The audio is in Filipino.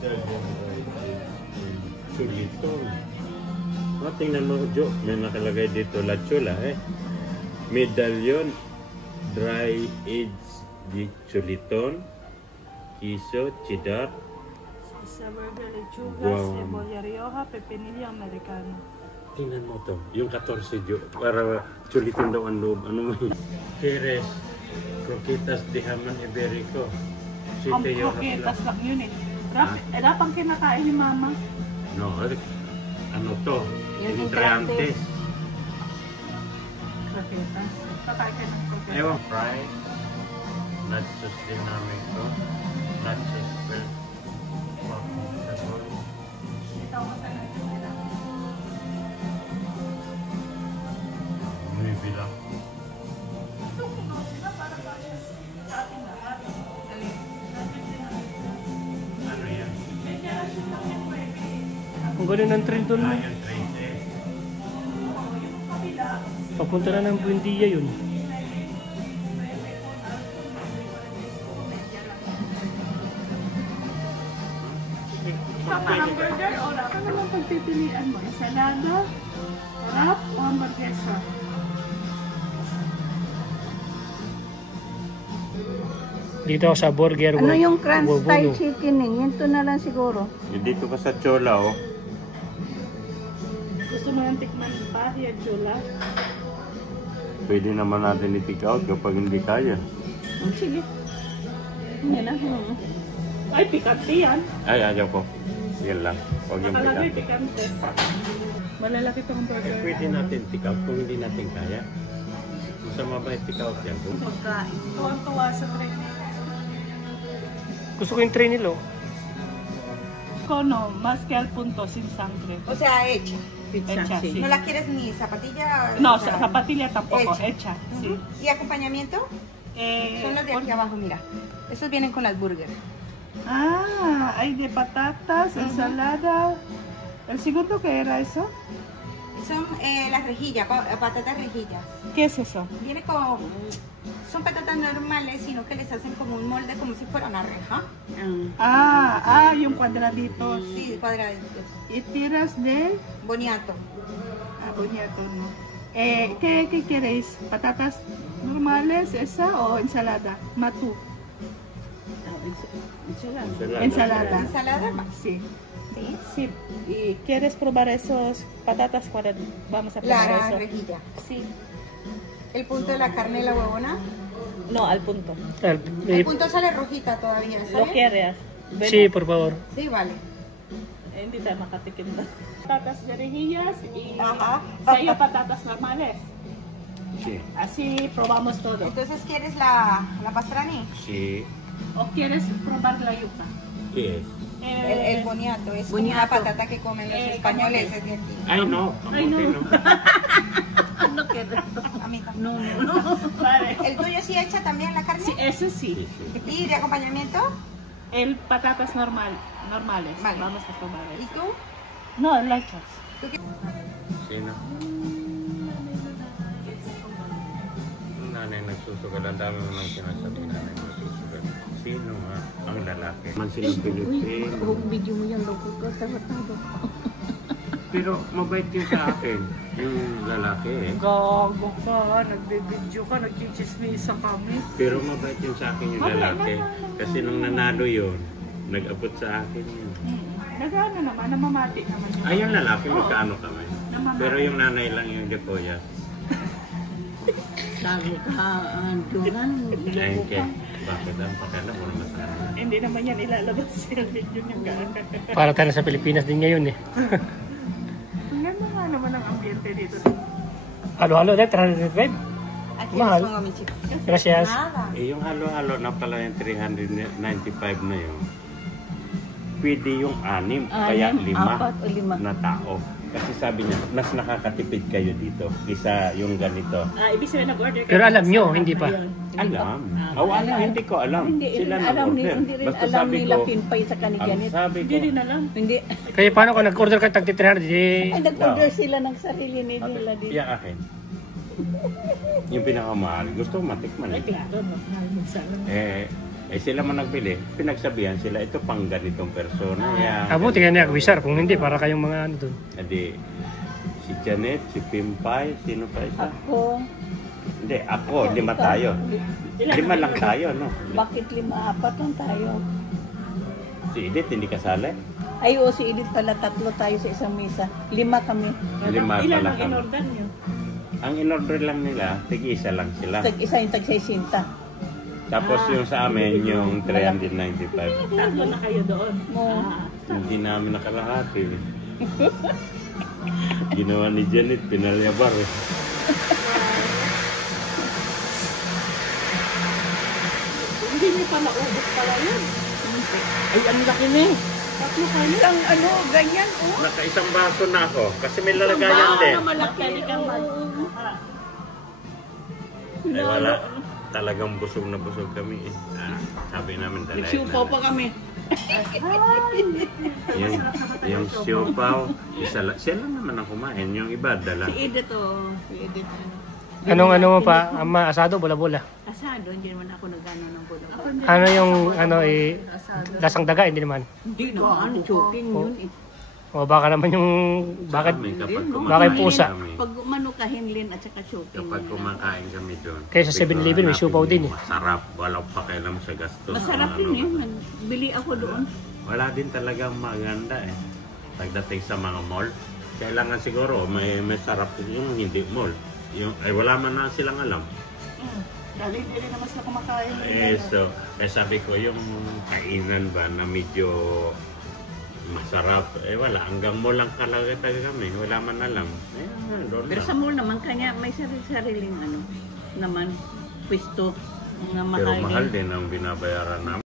medallion chuliton. Tingnan mo, Jo, may nakalagay dito La Chula, medallion dry aged di chuliton, queso, cheddar. Sa burger, lechuga, Wow. cebolla rioja, pepinillo americano. Tingnan mo to, yung 14 Jo, para chuliton daw ang loob. Ano mo yun? Keres, croquetas de jamon iberico. Ang croquetas lang yun eh. Rap ang kinakain ni Mama. No, ano to? Yung Entrantes. Croquetas. Kakain ka ng croquetas. Ewan, fries. Nachos din namin to. Nachos well. Bibilang. Ano yan? Ang galing ng train doon. Ayan, 30. Papunta na ng Buendia yun. Papa, hamburger o wrap? Ano naman pagpipilian mo? Ensalada, wrap o hamburguesa? Dito ako sa burger. Ano yung crunch Bubuno. style chicken eh? Yun to na lang siguro. Dito ka sa Chola, oh. Gusto mo yung tikman pa, yung chula? Pwede naman natin i-take out kapag hindi kaya. Sige. Yan na. Ay, pikante yan. Ay, ayaw ko. Yan lang. Huwag yung Nakalagay pikante. pikante. Malalaki itong burger. Pwede natin take out kung hindi natin kaya. Masama ba i-take out yan? Pagkain. Tuwang-tuwa sa train. Gusto ko yung train nilo. Cono, más que al punto, sin sangre. O sea, hecha. Hecha, sí. ¿No la quieres ni zapatilla? No, O sea, zapatilla tampoco, hecha, sí. ¿Y acompañamiento? Son los de aquí abajo, mira. Estos vienen con las burgers. Ah, hay de patatas, ensalada. ¿El segundo qué era eso? Son las rejillas, patatas rejillas. ¿Qué es eso? Viene con... Son patatas normales, sino que les hacen como un molde, como si fuera una reja. Yung cuadraditos. Sí, cuadraditos. Y tiras de... Boniato. Boniato, ¿no? ¿Qué queréis? ¿Patatas normales, esa o ensalada? Matú. Ensalada. ¿Ensalada? Sí. Sí. Sí. ¿Y quieres probar esos patatas cuadradas? Vamos a probar La eso. rejilla. Sí. El punto de la carne y la huevona. No, al punto. El punto sale rojita todavía, Lo ¿sabes? quieres. Sí, por favor. Sí, vale. Hindi tayo makatikim na. Patatas de rejillas y Ajá. sa'yo patatas normales. Sí. Así probamos todo. Entonces, ¿quieres la pastrani? Sí. ¿O quieres probar la yuca? ¿Qué es? El boniato es como una patata que comen los españoles. Es de aquí. Ay, no. Ay, no. No. No quiero. A mí también. No. Vale. ¿El tuyo sí echa también la carne? Sí, ese sí. ¿Y de acompañamiento? El patatas normales. Vale. Vamos a probar ¿Y eso. tú? No, lechas. Sino? Nanay nagsusugal. Ang dami mo nang sinasabi nanay nagsusugal. Sino nga? Ang lalaki. Man silang Pilipino. Huwag video mo yan. Huwag ko tawa-tawa. Pero mabait yun sa akin. Yung lalaki eh. Gago ka. Nagbibidyo ka. Nagchichismisa kami. Pero mabait yun sa akin yung lalaki. Kasi nung nanalo yun, nag-abot sa akin yun. Nagano naman. Namamati naman. Ay, yung lalaki magkaano kami. Namamati. Pero yung nanay lang yung depoya. Sabi ka, Duran. Ay, kaya bakit ang pakala mo naman sa akin? Hindi naman yan ilalabas sa video niya. Para tayo sa Pilipinas din ngayon eh. Tingnan mo nga naman ang ambiente dito. Halo-halo dahil 305. Aquí Mahal. les pongo mi chico. Gracias. Nada. Eh, yung halo-halo na pala yung 395 na yun. Pwede yung 6, kaya 5 4 o 5. na tao. Kasi sabi niya, mas nakakatipid kayo dito isa yung ganito. Ibig sabihin nag-order kayo. Pero alam nyo, hindi pa. Alam. Alam, hindi ko alam. Hindi Sila rin alam, nag-order. hindi rin Basta alam sabi nila ko, pinpay sa kanigyan. ang sabi ko, Hindi rin alam. Hindi. Kaya paano kung nag-order ka tag 300? Ay, nag-order sila ng sarili nila dito. yung akin. Yung pinakamahal. Gusto ko matikman. Ay, Eh. klaro, no? Mahal mo sana. Eh sila man nagbili, pinagsabihan sila, ito pang ganitong persona. Abo, tingnan niya, Wisar. Kung hindi, para kayong mga ano doon. Edi, si Janet, si Pimpay, sino pa isa? Ako. Hindi, ako, 5 tayo. 5 lang tayo, no? Bakit 5? 4 lang tayo. Si Edith, hindi kasali? Ay, oo, si Edith pala, 3 tayo sa isang mesa. 5 kami. 5 Ilan pala ang kami. in-order niyo? Ang in-order lang nila, tig-isa lang sila. Isa yung tag-60. Tapos yung sa amin, yung 395. Tatlo na kayo doon. Oo. Hindi namin nakalahati. Ginawa ni Janet, pinalyabar eh. Hindi niyo pa naubos pala yun. Ay, ang laki na eh. Tatlo kayo. Ang ano, ganyan, oh. Nakaisang baso na ako, kasi may lalagayan din. Malaki. Ay wala, talagang busog na busog kami eh. Sabi namin dalayan na. Nagsiupaw pa kami. Yung siopaw, sila naman ang kumain. Yung iba, dala. Si Edith, oh. Si Edith. Anong ano mo pa? Ama, asado, bola-bola. Asado, hindi naman ako nagano ng bulo. Ano yung, ano lasang daga, hindi naman. Hindi naman, choking yun. O baka naman yung, bakit? Kami, kapag Baka yung pusa. kami, Pag umano ka, hinlin at saka choking. kapag kumakain kami doon. Kaya sa 7-Eleven, may siopaw din eh. Masarap, walang pakialam sa gastos. Masarap Ano, yun eh. Bili ako doon. Wala din talagang maganda eh. Pagdating sa mga mall, kailangan siguro may sarap yung hindi mall. Yung, ay wala man na silang alam. Dali, hindi naman sila kumakain. So, sabi ko yung kainan ba na medyo masarap, wala, hanggang mall lang talaga kami, wala man alam. Doon Pero lang. sa mall naman, kanya may sarili-sariling ano, naman, pwesto. Mga Pero makain. mahal din ang binabayaran namin.